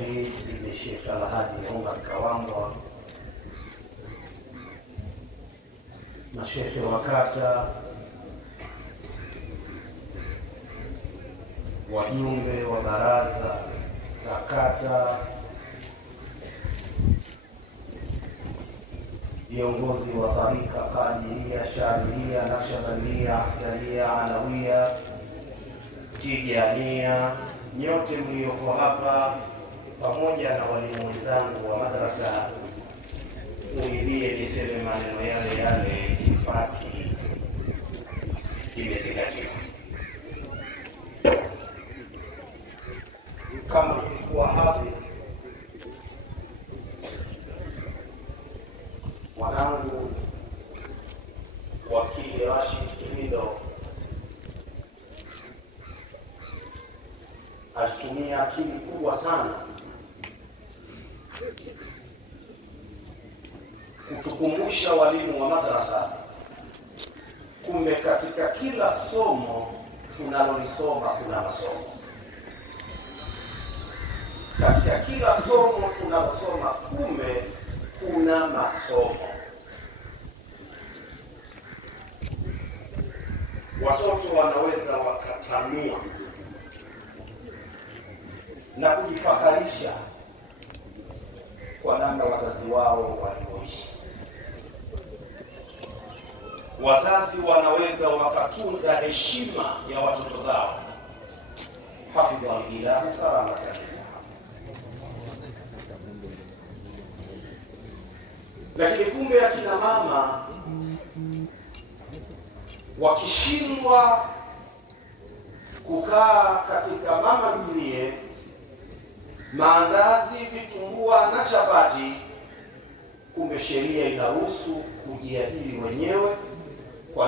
Tauhid Ibn Sheikh Alhadi Omar Kawambwa na shekhe wa kata, wajumbe wa baraza za kata, viongozi wa tarika Qadiria, Shadhilia, Naqshbandia, Askaria, Alawia, Tijania, nyote mlioko hapa pamoja na walimu wenzangu wa madrasa, unilie niseme maneno yale yale. Itifaki imezingatiwa. Kama ilikuwa hapo, mwanangu wakili Rashid Kimido alitumia akili kubwa sana kutukumbusha walimu wa madrasa, kumbe katika kila somo tunalolisoma kuna masomo. Katika kila somo tunalosoma kumbe kuna masomo. Watoto wanaweza wakatanua na kujifaharisha kwa namna wazazi wao walivyoishi. Wazazi wanaweza wakatunza heshima ya watoto zao, hafidha ilahu karamatan. Lakini kumbe akina mama wakishindwa kukaa katika mama ntilie, maandazi, vitumbua na chapati, kumbe sheria inaruhusu kujiajiri wenyewe kwa